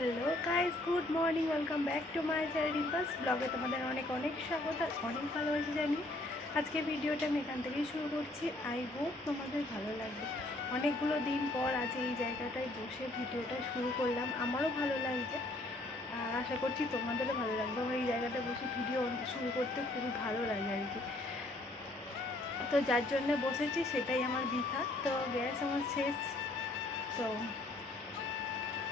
Hello guys, good morning, welcome back to my channel রিপাস ব্লগে তোমাদের অনেক অনেক স্বাগত আর অনেক ভালোবাসি জানি। আজকে ভিডিওটা আমি এখান থেকেই শুরু করছি। আই হোপ তোমাদের ভালো লাগবে। অনেকগুলো দিন পর আজ এই জায়গাটায় বসে ভিডিওটা শুরু করলাম, আমারও ভালো লাগছে আর আশা করছি তোমাদেরও ভালো লাগবে। আমার এই জায়গাটায় বসে ভিডিও শুরু করতে খুবই ভালো লাগে আর কি। তো যার জন্য বসেছি সেটাই আমার দীঘা। তো গ্যাস আমার শেষ, তো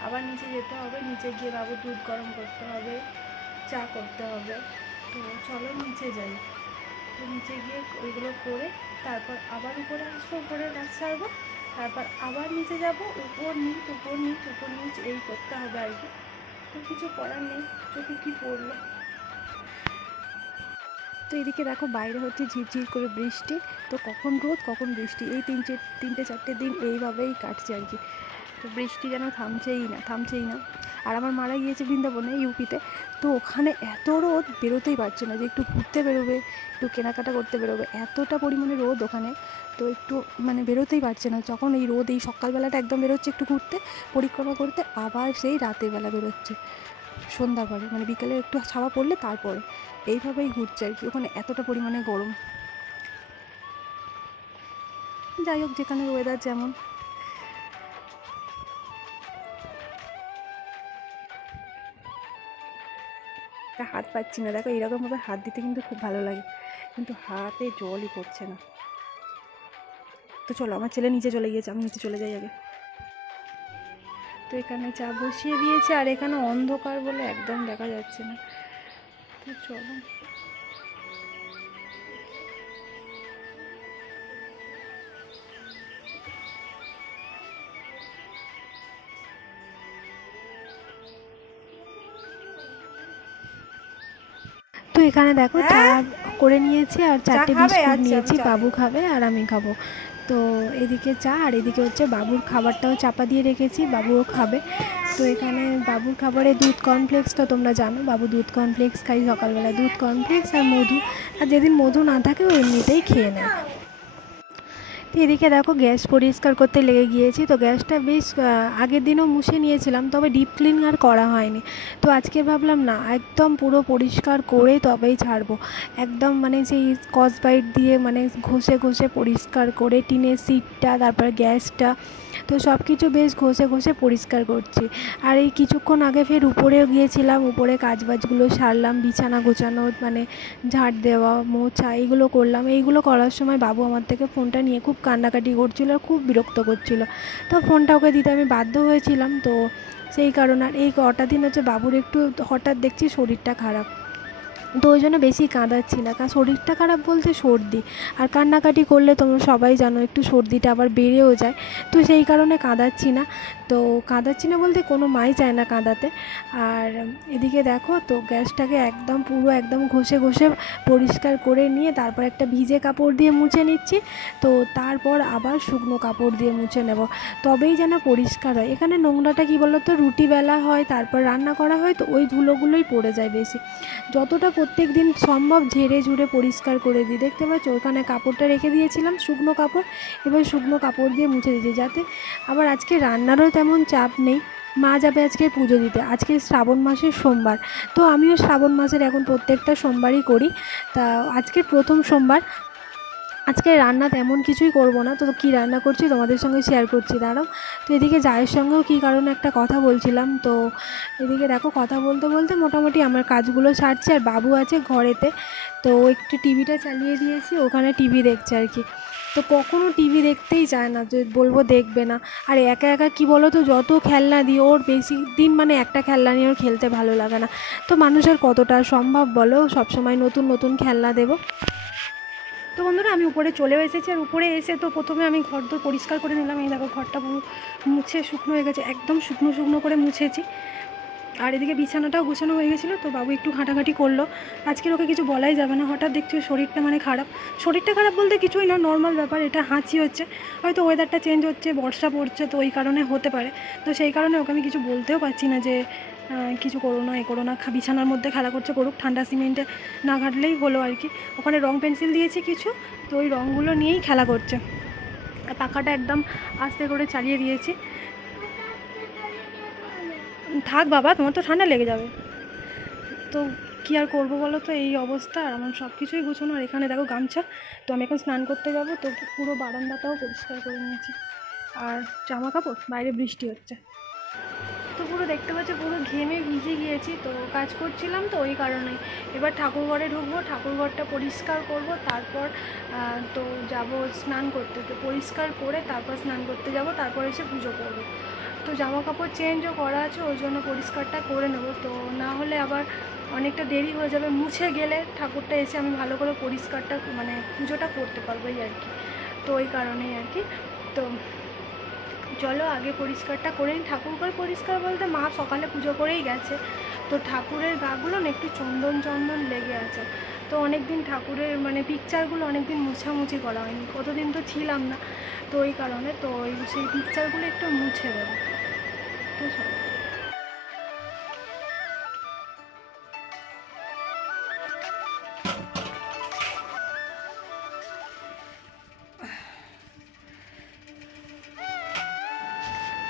আবার নিচে যেতে হবে। নিচে গিয়ে বাবুর দুধ গরম করতে হবে, চা করতে হবে। তো চলো নিচে যাই। তো নিচে গিয়ে ওইগুলো করে তারপর আবার উপরে আসবো, উপরে কাজ সারবো, তারপর আবার নিচে যাব। উপর নিচ এই করতে হবে আর কি। তো কিছু করার নেই, চোখে কী পড়লো। তো এদিকে দেখো বাইরে হচ্ছে ঝিরঝির করে বৃষ্টি। তো কখন রোদ কখন বৃষ্টি, এই তিনটে চারটে দিন এইভাবেই কাটছে আর কি। তো বৃষ্টি যেন থামছেই না। আর আমার মারা গিয়েছে বৃন্দাবনে, ইউপিতে। তো ওখানে এত রোদ, বেরোতেই পারছে না যে একটু ঘুরতে বেরোবে, একটু কেনাকাটা করতে বেরোবে, এতটা পরিমাণে রোদ ওখানে। তো একটু বেরোতেই পারছে না। যখন এই রোদ, এই সকালবেলাটা একদম বেরোচ্ছে একটু ঘুরতে, পরিক্রমা করতে, আবার সেই রাতের বেলা বেরোচ্ছে সন্ধ্যার পরে, বিকেলে একটু ছাওয়া পড়লে তারপরে এইভাবেই ঘুরছে আর কি। ওখানে এতটা পরিমাণে গরম। যাই হোক, যেখানে ওয়েদার যেমন। হাত পাচ্ছি না, দেখো এইরকমভাবে হাত দিতে কিন্তু খুব ভালো লাগে, কিন্তু হাতে জলই পড়ছে না। তো চলো, আমার ছেলে নিচে চলে গিয়েছে, আমি নিচে চলে যাই আগে। তো এখানে চা বসিয়ে দিয়েছে আর এখানে অন্ধকার বলে একদম দেখা যাচ্ছে না। তো চলো, তো এখানে দেখো চা করে নিয়েছি আর 4টে বিস্কুট নিয়েছি। বাবু খাবে আর আমি খাবো। তো এদিকে চা আর এদিকে হচ্ছে বাবুর খাবারটাও চাপা দিয়ে রেখেছি, বাবুও খাবে। তো এখানে বাবুর খাবারে দুধ কর্নফ্লেক্স, তো তোমরা জানো বাবু দুধ কর্নফ্লেক্স খাই সকালবেলা, দুধ কর্নফ্লেক্স আর মধু। আর যেদিন মধু না থাকে ও এমনিতেই খেয়ে নেয়। তো এদিকে দেখো গ্যাস পরিষ্কার করতে লেগে গিয়েছি। তো গ্যাসটা বেশ আগের দিনও মুছে নিয়েছিলাম, তবে ডিপ ক্লিন আর করা হয়নি। তো আজকে ভাবলাম না, একদম পুরো পরিষ্কার করে তবেই ছাড়বো। একদম সেই স্কচব্রাইট দিয়ে ঘষে ঘষে পরিষ্কার করে টিনের সিটটা, তারপর গ্যাসটা, তো সব কিছু বেশ ঘষে পরিষ্কার করছি। আর এই কিছুক্ষণ আগে ফের উপরেও গিয়েছিলাম, উপরে কাজবাজগুলো সারলাম, বিছানা গোছানো, ঝাড় দেওয়া, মোছা, এইগুলো করলাম। এইগুলো করার সময় বাবু আমার থেকে ফোনটা নিয়ে খুব কান্নাকাটি করছিল আর খুব বিরক্ত করছিল। তো ফোনটা ওকে দিতে আমি বাধ্য হয়েছিলাম। তো সেই কারণে আর এই কটা দিন হচ্ছে বাবুর একটু হঠাৎ দেখছি শরীরটা খারাপ, তো ওই জন্য বেশি কাঁদাচ্ছি না। কারণ শরীরটা খারাপ বলতে সর্দি, আর কান্নাকাটি করলে তোমরা সবাই জানো একটু সর্দিটা আবার বেড়েও যায়। তো সেই কারণে কাঁদাচ্ছি না। তো কাঁদাচ্ছি না বলতে কোনো মাই চায় না কাঁদাতে। আর এদিকে দেখো, তো গ্যাসটাকে পুরো একদম ঘষে পরিষ্কার করে নিয়ে তারপর একটা ভিজে কাপড় দিয়ে মুছে নিচ্ছি। তো তারপর আবার শুকনো কাপড় দিয়ে মুছে নেব, তবেই যেন পরিষ্কার হয়। এখানে নোংরাটা কী বলো তো, রুটি বেলা হয়, তারপর রান্না করা হয়, তো ওই ধুলোগুলোই পড়ে যায় বেশি। যতটা প্রত্যেক দিন সম্ভব ঝেড়ে ঝুড়ে পরিষ্কার করে দিই। দেখতে পাচ্ছ ওখানে কাপড়টা রেখে দিয়েছিলাম, শুকনো কাপড়, এবার শুকনো কাপড় দিয়ে মুছে দিয়েছি, যাতে আবার আজকে রান্নারও তেমন চাপ নেই। মা যাবে আজকে পুজো দিতে, আজকে শ্রাবণ মাসের সোমবার। তো আমিও শ্রাবণ মাসের এখন প্রত্যেকটা সোমবারই করি। তা আজকে প্রথম সোমবার, আজকে রান্না তেমন কিছুই করব না। তো কী রান্না করছি তোমাদের সঙ্গে শেয়ার করছি, দাঁড়াও। তো এদিকে জায়ের সঙ্গেও কী কারণে একটা কথা বলছিলাম। তো এদিকে দেখো কথা বলতে বলতে মোটামুটি আমার কাজগুলো সারছি। আর বাবু আছে ঘরেতে, তো একটু টিভিটা চালিয়ে দিয়েছি, ওখানে টিভি দেখছে আর কি। তো কখনও টিভি দেখতেই চায় না, যে বলবো দেখবে না। আর একা একা কী বলো তো, যত খেলনা দিই ওর, বেশি দিন একটা খেলনা নিয়ে ওর খেলতে ভালো লাগে না। তো মানুষের কতটা সম্ভব বলো সবসময় নতুন নতুন খেলনা দেবো। তো বন্ধুরা, আমি উপরে চলেও এসেছি। আর উপরে এসে তো প্রথমে আমি ঘরদোর পরিষ্কার করে নিলাম। এই দেখো ঘরটা পুরো মুছে শুকনো হয়ে গেছে, একদম শুকনো করে মুছেছি। আর এদিকে বিছানাটাও গোছানো হয়ে গেছিলো। তো বাবু একটু ঘাঁটাঘাঁটি করলো। আজকের ওকে কিছু বলাই যাবে না, হঠাৎ দেখছি শরীরটা খারাপ। শরীরটা খারাপ বলতে কিছুই না, নর্মাল ব্যাপার, এটা হাঁচি হচ্ছে, হয়তো ওয়েদারটা চেঞ্জ হচ্ছে, বর্ষা পড়ছে, তো ওই কারণে হতে পারে। তো সেই কারণে ওকে আমি কিছু বলতেও পারছি না যে কিছু করো না, করো না, বিছানার মধ্যে খেলা করছে, করুক, ঠান্ডা সিমেন্টে না ঘাটলেই হলো আর কি। ওখানে রং পেন্সিল দিয়েছি কিছু, তো ওই রঙগুলো নিয়েই খেলা করছে। আর পাখাটা একদম আস্তে করে চালিয়ে দিয়েছি। থাক বাবা, তোমার তো ঠান্ডা লেগে যাবে। তো কী আর করবো বলো তো, এই অবস্থা। আর আমার সব কিছুই গুছোনো। আর এখানে দেখো গামছা। তো আমি এখন স্নান করতে যাবো, তো পুরো বারান্দাটাও পরিষ্কার করে নিয়েছি। আর জামা কাপড়, বাইরে বৃষ্টি হচ্ছে, তো পুরো দেখতে পাচ্ছ পুরো ঘেমে ভিজে গিয়েছি। তো কাজ করছিলাম তো ওই কারণে। এবার ঠাকুরঘরে ঢুকবো, ঠাকুরঘরটা পরিষ্কার করব, তারপর তো যাব স্নান করতে। তো পরিষ্কার করে তারপর স্নান করতে যাব, তারপর এসে পুজো করব। তো জামা কাপড় চেঞ্জও করা আছে, ওই জন্য পরিষ্কারটা করে নেব। তো না হলে আবার অনেকটা দেরি হয়ে যাবে। মুছে গেলে ঠাকুরটা এসে আমি ভালো করে পরিষ্কারটা মানে পুজোটা করতে পারবো এই আর কি। তো ওই কারণেই আর কি। তো চলো আগে পরিষ্কারটা করে নিই। ঠাকুরঘর পরিষ্কার বলতে মা সকালে পুজো করেই গেছে। তো ঠাকুরের গাগুলো না একটু চন্দন চন্দন লেগে আছে। তো অনেক দিন ঠাকুরের মানে পিকচারগুলো অনেক দিন মুছামুছি করা হয়নি, কতদিন তো ছিলাম না। তো ওই কারণে তো সেই পিকচারগুলো একটু মুছে দেবো। তো চলো।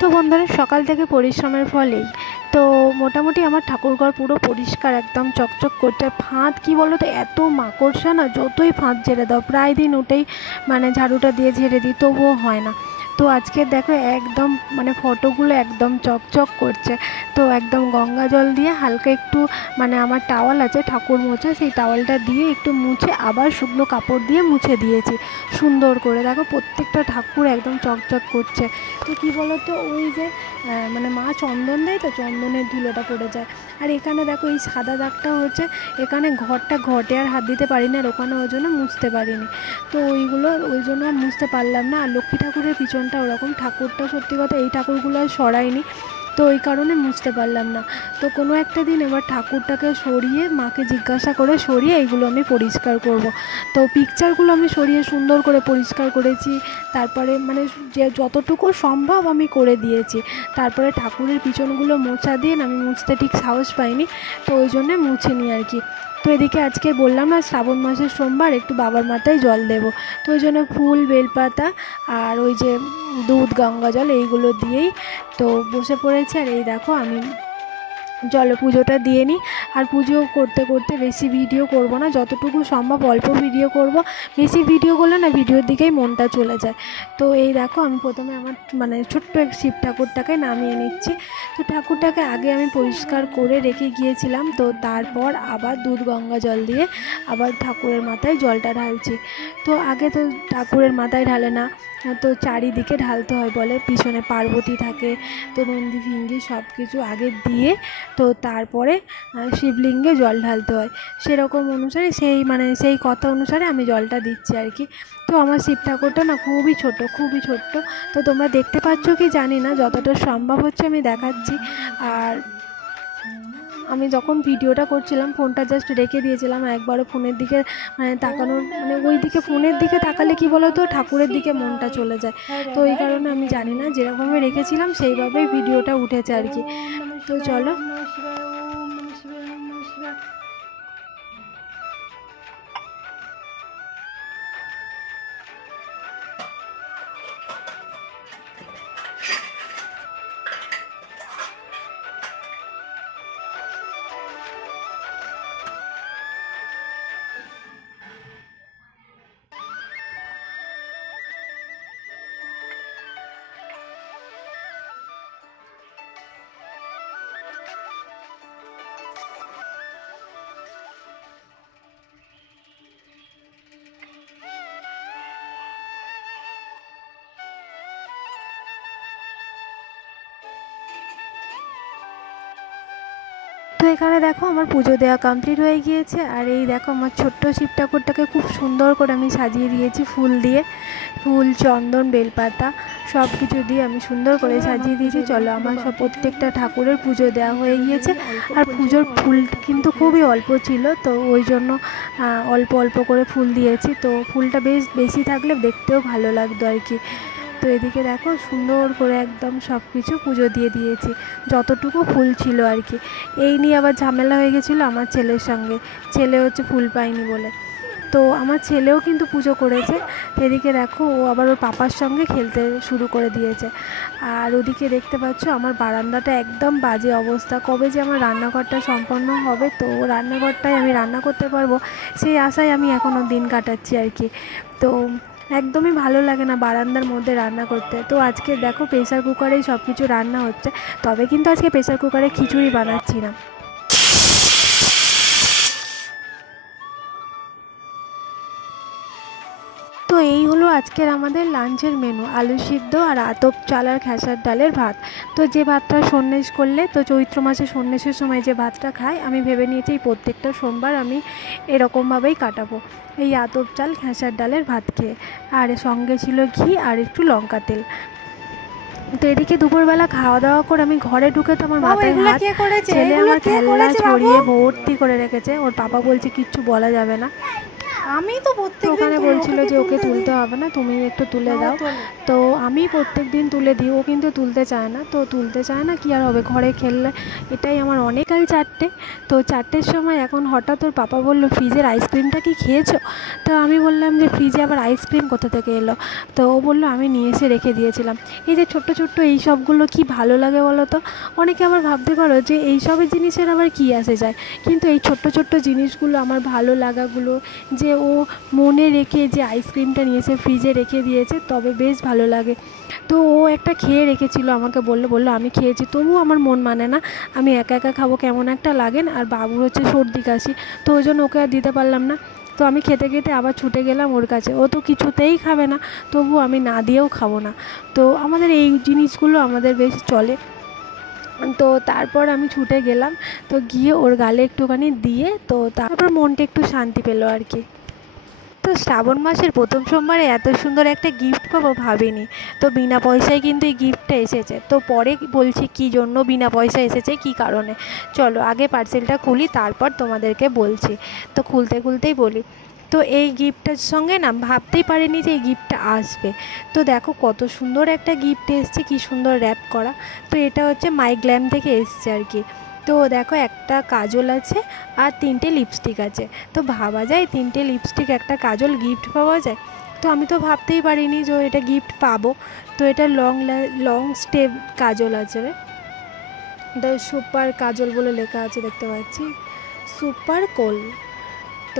তো বন্ধুরা, সকাল থেকে পরিশ্রমের ফলেই তো মোটামুটি আমার ঠাকুরঘর পুরো পরিষ্কার, একদম চকচক করছে। ফাঁদ কি বলো তো, এত মাকড়সা না, যতই ফাঁদ ঝেড়ে দাও, প্রায় দিন উঠেই মানে ঝাড়ুটা দিয়ে ঝেড়ে দিই, তবুও হয় না। তো আজকে দেখো একদম মানে ফটোগুলো একদম চকচক করছে। তো একদম গঙ্গা জল দিয়ে হালকা একটু মানে আমার টাওয়াল আছে ঠাকুর মোছা, সেই টাওয়ালটা দিয়ে একটু মুছে আবার শুকনো কাপড় দিয়ে মুছে দিয়েছি সুন্দর করে। দেখো প্রত্যেকটা ঠাকুর একদম চকচক করছে। তো কী বলো তো, ওই যে মানে মা চন্দন দেয়, তো চন্দনের ধুলোটা পড়ে যায়। আর এখানে দেখো এই সাদা দাগটা হচ্ছে, এখানে ঘটে আর হাত দিতে পারি না, আর ওখানে ওই জন্য মুছতে পারিনি। তো ওইগুলো ওই জন্য আর মুছতে পারলাম না। আর লক্ষ্মী ঠাকুরের পিছনটা ওরকম, ঠাকুরটা সত্যি কথা এই ঠাকুরগুলো আর সরাইনি, তো ওই কারণে মুছতে পারলাম না। তো কোনো একটা দিন এবার ঠাকুরটাকে সরিয়ে মাকে জিজ্ঞাসা করে সরিয়ে এইগুলো আমি পরিষ্কার করব। তো পিকচারগুলো আমি সরিয়ে সুন্দর করে পরিষ্কার করেছি। তারপরে মানে যে যতটুকু সম্ভব আমি করে দিয়েছি। তারপরে ঠাকুরের পিছনগুলো মোছা দিয়ে আমি মুছতে ঠিক সাহস পাইনি, তো ওই জন্যে মুছিনি আর কি। তো এদিকে আজকে বললাম না শ্রাবণ মাসের সোমবার একটু বাবার মাথায় জল দেব, তো ওই জন্য ফুল, বেলপাতা আর ওই যে দুধ, গঙ্গা জল এইগুলো দিয়েই তো বসে পড়েছে। আর এই দেখো আমি জলে পুজোটা দিয়ে নিই। আর পুজো করতে করতে বেশি ভিডিও করব না, যতটুকু সম্ভব অল্প ভিডিও করব। বেশি ভিডিও করলে না ভিডিওর দিকেই মনটা চলে যায়। তো এই দেখো আমি প্রথমে আমার মানে ছোট্ট এক শিব ঠাকুরটাকে নামিয়ে নিচ্ছি। তো ঠাকুরটাকে আগে আমি পরিষ্কার করে রেখে গিয়েছিলাম, তো তারপর আবার দুধ, গঙ্গা জল দিয়ে আবার ঠাকুরের মাথায় জলটা ঢালছি। তো আগে তো ঠাকুরের মাথায় ঢালে না, তো চারিদিকে ঢালতে হয় বলে, পিছনে পার্বতী থাকে, তো নন্দী ফিঙ্গি সব কিছু আগে দিয়ে তো তারপরে শিবলিঙ্গে জল ঢালতে হয়। সেরকম অনুসারে সেই কথা অনুসারে আমি জলটা দিচ্ছি আর কি। তো আমার শিব ঠাকুরটা না খুবই ছোট, খুবই ছোট্ট। তো তোমরা দেখতে পাচ্ছ কি জানি না, যতটা সম্ভব হচ্ছে আমি দেখাচ্ছি। আর আমি যখন ভিডিওটা করছিলাম ফোনটা জাস্ট রেখে দিয়েছিলাম, একবারও ফোনের দিকে মানে তাকানোর মানে ওই দিকে ফোনের দিকে তাকালে কি বলো তো ঠাকুরের দিকে মনটা চলে যায়। তো এই কারণে আমি জানি না, যেরকমভাবে রেখেছিলাম সেইভাবেই ভিডিওটা উঠেছে আর কি। তো চলো। তো এখানে দেখো আমার পুজো দেওয়া কমপ্লিট হয়ে গিয়েছে। আর এই দেখো আমার ছোট্ট শিব ঠাকুরটাকে খুব সুন্দর করে আমি সাজিয়ে দিয়েছি ফুল দিয়ে, ফুল, চন্দন, বেলপাতা সব কিছু দিয়ে আমি সুন্দর করে সাজিয়ে দিয়েছি। চলো আমার সব প্রত্যেকটা ঠাকুরের পুজো দেওয়া হয়ে গিয়েছে। আর পুজোর ফুল কিন্তু খুবই অল্প ছিল, তো ওই জন্য অল্প অল্প করে ফুল দিয়েছি। তো ফুলটা বেশ বেশি থাকলে দেখতেও ভালো লাগতো আর কি। তো এদিকে দেখো সুন্দর করে একদম সব কিছু পুজো দিয়ে দিয়েছি, যতটুকু ফুল ছিল আর কি। এই নিয়ে আবার ঝামেলা হয়ে গেছিলো আমার ছেলের সঙ্গে, ছেলে হচ্ছে ফুল পায়নি বলে। তো আমার ছেলেও কিন্তু পুজো করেছে। এদিকে দেখো ও আবার ওর পাপার সঙ্গে খেলতে শুরু করে দিয়েছে। আর ওদিকে দেখতে পাচ্ছ আমার বারান্দাটা একদম বাজে অবস্থা। কবে যে আমার রান্নাঘরটা সম্পন্ন হবে, তো রান্নাঘরটায় আমি রান্না করতে পারবো সেই আশায় আমি এখনও দিন কাটাচ্ছি আর কি। তো একদমই ভালো লাগে না বারান্দার মধ্যে রান্না করতে। তো আজকে দেখো প্রেসার কুকারেই সব কিছু রান্না হচ্ছে, তবে কিন্তু আজকে প্রেসার কুকারে খিচুড়ি বানাচ্ছি না। তো এই হলো আজকের আমাদের লাঞ্চের মেনু, আলু সিদ্ধ আর আতপ চাল আর খেসার ডালের ভাত। তো যে ভাতটা সন্ন্যাস করলে, তো চৈত্র মাসে সন্ন্যাসের সময় যে ভাতটা খাই, আমি ভেবে নিয়েছি এই প্রত্যেকটা সোমবার আমি এরকমভাবেই কাটাবো, এই আতপ চাল খেসার ডালের ভাত খেয়ে। আর সঙ্গে ছিল ঘি আর একটু লঙ্কা তেল। তো এদিকে দুপুরবেলা খাওয়া দাওয়া করে আমি ঘরে ঢুকে তো আমার মাথায় হাত, ছেলে আমার খেলনা ছড়িয়ে ভর্তি করে রেখেছে। ওর পাপা বলছে কিচ্ছু বলা যাবে না। আমি তো ওখানে বলছিল যে ওকে তুলতে হবে না, তুমি একটু তুলে দাও। তো আমি প্রত্যেক দিন তুলে দিই, ও কিন্তু তুলতে চায় না। তো তুলতে চায় না কি আর হবে, ঘরে খেললে এটাই আমার অনেক। কাল 4টে, তো 4টের সময় এখন হঠাৎ ওর পাপা বললো ফ্রিজের আইসক্রিমটা কি খেয়েছো? তো আমি বললাম যে ফ্রিজে আবার আইসক্রিম কোথা থেকে এলো? তো ও বললো আমি নিয়ে এসে রেখে দিয়েছিলাম। এই যে ছোট্ট ছোট্ট এই সবগুলো কি ভালো লাগে বলো তো। অনেকে আবার ভাবতে পারো যে এই সবের জিনিসের আবার কী আসে যায়, কিন্তু এই ছোট্ট ছোট্ট জিনিসগুলো আমার ভালো লাগাগুলো যে ও মনে রেখে যে আইসক্রিমটা নিয়ে এসে ফ্রিজে রেখে দিয়েছে, তবে বেশ ভালো লাগে। তো ও একটা খেয়ে রেখেছিল, আমাকে বললো আমি খেয়েছি, তবুও আমার মন মানে না, আমি একা একা খাবো কেমন একটা লাগে। আর বাবুর হচ্ছে সর্দি কাশি, তো ওই জন্য ওকে আর দিতে পারলাম না। তো আমি খেতে খেতে আবার ছুটে গেলাম ওর কাছে, ও তো কিছুতেই খাবে না, তবু আমি না দিয়েও খাবো না। তো আমাদের এই জিনিসগুলো আমাদের বেশ চলে। তো তারপর আমি ছুটে গেলাম, তো গিয়ে ওর গালে একটুখানি দিয়ে, তো তারপর মনটা একটু শান্তি পেলো আর কি। তো শ্রাবণ মাসের প্রথম সোমবারে এত সুন্দর একটা গিফট পাবো ভাবিনি। তো বিনা পয়সায় কিন্তু এই গিফটটা এসেছে। তো পরে বলছি কী জন্য বিনা পয়সা এসেছে, কী কারণে। চলো আগে পার্সেলটা খুলি, তারপর তোমাদেরকে বলছি। তো খুলতে খুলতেই বলি, তো এই গিফটটার সঙ্গে না ভাবতেই পারিনি যে এই গিফটটা আসবে। তো দেখো কত সুন্দর একটা গিফট এসছে, কী সুন্দর র্যাপ করা। তো এটা হচ্ছে মাই গ্ল্যাম থেকে এসছে আর কি। তো দেখো একটা কাজল আছে আর 3টে লিপস্টিক আছে। তো ভাবা যায় 3টে লিপস্টিক একটা কাজল গিফট পাওয়া যায়। তো আমি তো ভাবতেই পারিনি যে এটা গিফট পাবো। তো এটা লং স্টে কাজল আছে রে, এটা সুপার কাজল বলে লেখা আছে, দেখতে পাচ্ছি সুপার কোল।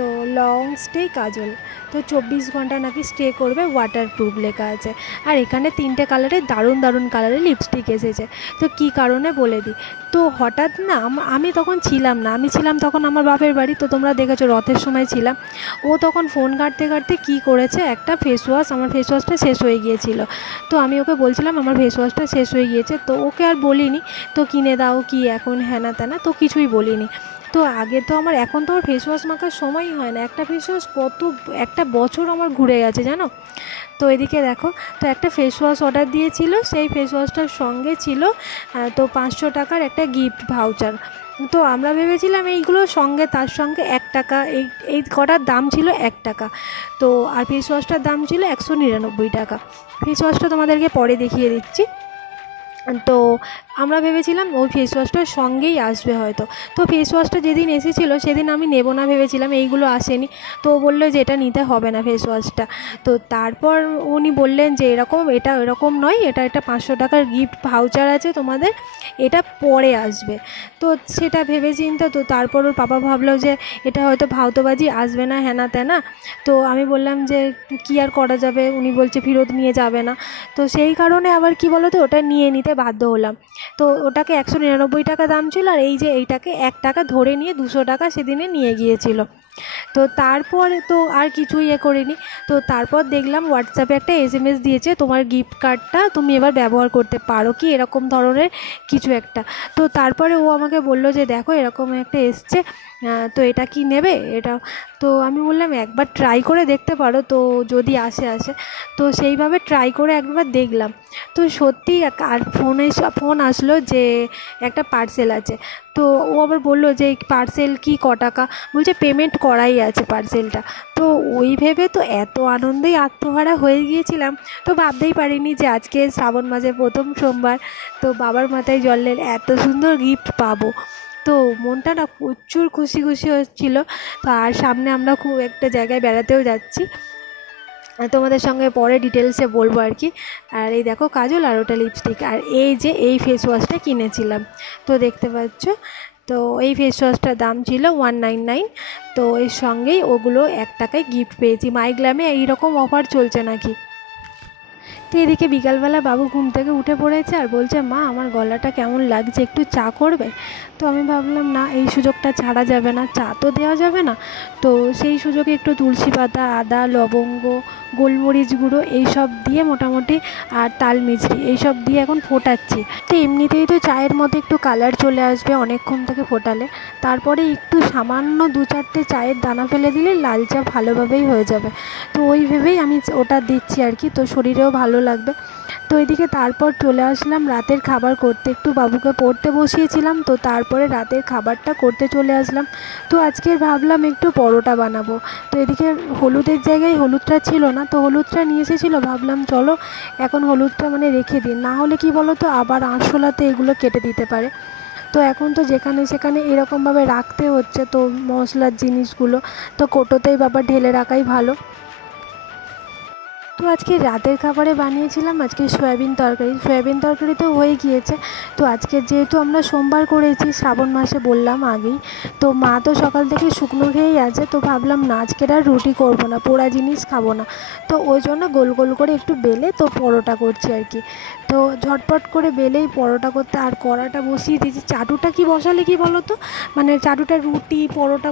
তো লং স্টে কাজল, তো 24 ঘন্টা নাকি স্টে করবে, ওয়াটারপ্রুফ লেখা আছে। আর এখানে 3টে কালারের দারুণ দারুণ কালারের লিপস্টিক এসেছে। তো কী কারণে বলে দিই। তো হঠাৎ না আমি তখন ছিলাম না, আমি ছিলাম তখন আমার বাপের বাড়ি। তো তোমরা দেখেছো রথের সময় ছিলাম। ও তখন ফোন ঘাঁটতে ঘাঁটতে কী করেছে, একটা ফেস ওয়াশ, আমার ফেস ওয়াশটা শেষ হয়ে গিয়েছিলো। তো আমি ওকে বলছিলাম আমার ফেস ওয়াশটা শেষ হয়ে গিয়েছে। তো ওকে আর বলিনি, তো কিনে দাও কি এখন হ্যানা ত্যানা, তো কিছুই বলিনি। তো আগে তো আমার, এখন তো আমার ফেস ওয়াশ মাখার সময়ই হয় না। একটা ফেস ওয়াশ একটা বছর আমার ঘুরে গেছে জানো। তো এদিকে দেখো, তো একটা ফেস ওয়াশ অর্ডার দিয়েছিল, সেই ফেস ওয়াশটার সঙ্গে ছিল তো 500 টাকার একটা গিফট ভাউচার। তো আমরা ভেবেছিলাম এইগুলো সঙ্গে, তার সঙ্গে 1 টাকা, এই কটার দাম ছিল 1 টাকা। তো আর ফেস ওয়াশটার দাম ছিল 199 টাকা। ফেস ওয়াশটা তোমাদেরকে পরে দেখিয়ে দিচ্ছি। তো আমরা ভেবেছিলাম ওই ফেস ওয়াশটার সঙ্গেই আসবে হয়তো। তো ফেস ওয়াশটা যেদিন এসেছিলো সেদিন আমি নেব না ভেবেছিলাম, এইগুলো আসেনি। তো ও বললো যে এটা নিতে হবে না ফেস ওয়াশটা। তো তারপর উনি বললেন যে এটা এরকম নয়, এটা 500 টাকার গিফট ভাউচার আছে তোমাদের, এটা পরে আসবে। তো সেটা ভেবেচিন্তে, তো তারপর ওর পাপা ভাবলো যে এটা হয়তো ভাউতবাজি, আসবে না হ্যানা ত্যানা। তো আমি বললাম যে কী আর করা যাবে, উনি বলছে ফেরত নিয়ে যাবে না। তো সেই কারণে আবার কি বলো তো, ওটা নিয়ে নিতে বাধ্য হলাম। তো ওটাকে 199 টাকা দাম ছিল, আর এই যে এইটাকে 1 টাকা ধরে নিয়ে 200 টাকা সেদিনে নিয়ে গিয়েছিল। তো তারপর তো আর কিছুই করিনি। তো তারপর দেখলাম হোয়াটসঅ্যাপে একটা SMS দিয়েছে, তোমার গিফট কার্ডটা তুমি এবার ব্যবহার করতে পারো কি, এরকম ধরনের কিছু একটা। তো তারপরে ও আমাকে বললো যে দেখো এরকম একটা এসছে, তো এটা কি নেবে এটা। তো আমি বললাম একবার ট্রাই করে দেখতে পারো, তো যদি আসে। তো সেইভাবে ট্রাই করে একবার দেখলাম। তো সত্যি আর ফোন আসলো যে একটা পার্সেল আছে। তো ও আবার বললো যে এই পার্সেল কি ক টাকা, বলছে পেমেন্ট করাই আছে পার্সেলটা। তো ওই ভেবে তো এত আনন্দেই আত্মহারা হয়ে গিয়েছিলাম। তো ভাবতেই পারিনি যে আজকে শ্রাবণ মাসের প্রথম সোমবার, তো বাবার মাথায় জল ঢেলে এত সুন্দর গিফট পাবো। তো মনটা না প্রচুর খুশি খুশি হচ্ছিল। তো আর সামনে আমরা খুব একটা জায়গায় বেড়াতেও যাচ্ছি, তোমাদের সঙ্গে পরে ডিটেলসে বলবো আর কি। আর এই দেখো কাজল আর ওটা লিপস্টিক, আর এই যে এই ফেস ওয়াশটা কিনেছিলাম, তো দেখতে পাচ্ছ। তো এই ফেস ওয়াশটার দাম ছিল 199। তো এর সঙ্গেই ওগুলো 1 টাকায় গিফট পেয়েছি। মাইগ্লামে এইরকম অফার চলছে নাকি। তো এদিকে বিকালবেলা বাবু ঘুম থেকে উঠে পড়েছে আর বলছে, মা আমার গলাটা কেমন লাগছে, একটু চা করবে? তো আমি ভাবলাম না, এই সুযোগটা ছাড়া যাবে না, চা তো দেওয়া যাবে না। তো সেই সুযোগে একটু তুলসী পাতা, আদা, লবঙ্গ, গোলমরিচ গুঁড়ো এইসব দিয়ে মোটামুটি, আর তাল মিছরি এইসব দিয়ে এখন ফোটাচ্ছি। তো এমনিতেই তো চায়ের মধ্যে একটু কালার চলে আসবে অনেকক্ষণ থেকে ফোটালে, তারপরে একটু সামান্য 2-4টে চায়ের দানা ফেলে দিলে লাল চা ভালোভাবেই হয়ে যাবে। তো ওই ভেবেই আমি ওটা দিচ্ছি আর কি, তো শরীরেও ভালো লাগবে। তো এদিকে তারপর চলে আসলাম রাতের খাবার করতে, একটু বাবুকে পড়তে বসিয়েছিলাম, তো তারপরে রাতের খাবারটা করতে চলে আসলাম। তো আজকে ভাবলাম একটু পরোটা বানাবো। তো এদিকে হলুদের জায়গায় হলুদটা ছিল না, তো হলুদটা নিয়ে এসেছিলো, ভাবলাম চলো এখন হলুদটা মানে রেখে দিন, না হলে কি বলো তো আবার আরশোলাতে এগুলো কেটে দিতে পারে। তো এখন তো যেখানে সেখানে এরকমভাবে রাখতে হচ্ছে, তো মশলার জিনিসগুলো তো কোটোতেই বাবা ঢেলে রাখাই ভালো। তো আজকে রাতের খাবারে বানিয়েছিলাম আজকে সয়াবিন তরকারি। সয়াবিন তরকারি তো হয়ে গিয়েছে। তো আজকে যেহেতু আমরা সোমবার করেছি, শ্রাবণ মাসে বললাম আগেই, তো মা তো সকাল থেকে শুকনো খেয়েই আছে, তো ভাবলাম না আজকের আর রুটি করবো না, পোড়া জিনিস খাবো না। তো ওই জন্য গোল গোল করে একটু বেলে তো পরোটা করছি আর কি। তো ঝটপট করে বেলেই পরোটা করতে আর কড়াটা বসিয়ে দিয়েছি। চাটুটা কি বসালে কি বলো তো, মানে চাটুটা রুটি পরোটা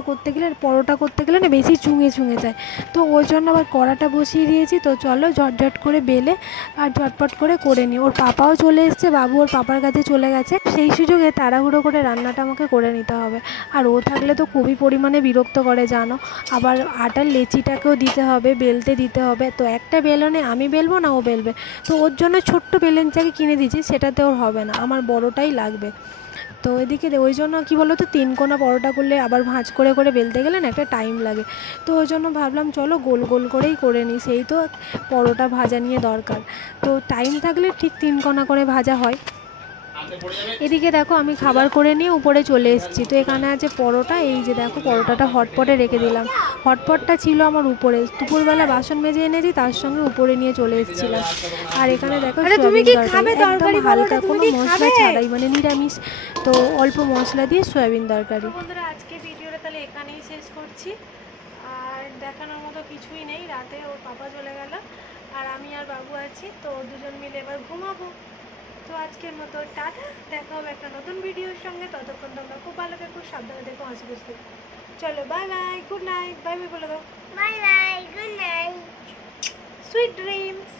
করতে গেলে না বেশি চুঙে চুঙে যায়, তো ওই জন্য আবার কড়াটা বসিয়ে দিয়েছি। তো চলো ঝটঝট করে বেলে আর ঝটপট করে নিই। ওর পাপাও চলে এসছে, বাবু ওর পাপার কাছে চলে গেছে, সেই সুযোগে তাড়াহুড়ো করে রান্নাটা আমাকে করে নিতে হবে। আর ও থাকলে তো খুবই পরিমাণে বিরক্ত করে জানো। আবার আটার লেচিটাকেও দিতে হবে, বেলতে দিতে হবে। তো একটা বেলনে আমি বেলবো না, ও বেলবে। তো ওর জন্য ছোট্ট বেলেনটাকে কিনে দিয়েছি, সেটাতে ওর হবে না, আমার বড়টাই লাগবে। তো এদিকে ওই জন্য কী বলো তো, 3 কোনা পরোটা করলে আবার ভাঁজ করে বেলতে গেলে না একটা টাইম লাগে। তো ওই জন্য ভাবলাম চলো গোল গোল করেই করে নিই, সেই তো পরোটা ভাজা নিয়ে দরকার। তো টাইম থাকলে ঠিক 3 কোনা করে ভাজা হয়। এদিকে দেখো আমি খাবার করে নিয়ে উপরে চলে এসেছি। তো এখানে আছে পরোটা, এই যে দেখো পরোটাটা হটপটে রেখে দিলাম। হটপটটা ছিল আমার উপরে, দুপুরবেলা বাসন মেজে এনেছি, তার সঙ্গে উপরে নিয়ে চলে এসেছিলাম। আর এখানে দেখো একদম হালকা, কোনো মশলা ছাড়াই, মানে নিরামিষ, তো অল্প মশলা দিয়ে সয়াবিন তরকারি। বন্ধুরা আজকে ভিডিওটা তাহলে এখানেই শেষ করছি। আর দেখানোর মতো কিছুই নেই, রাতে ওর পাপা চলে গেল আর আমি আর বাবু আছি, তো দুজন মিলে এবার ঘুমাবো। তো আজকের মতো টাটা, দেখা হবে একটা নতুন ভিডিওর সঙ্গে। ততক্ষণ তোমরা খুব ভালো থেকো, সাবধানে দেখো, হাসি খুশি। চলো bye bye, good night, bye bye বলে দাও। Bye bye, good night, sweet dreams.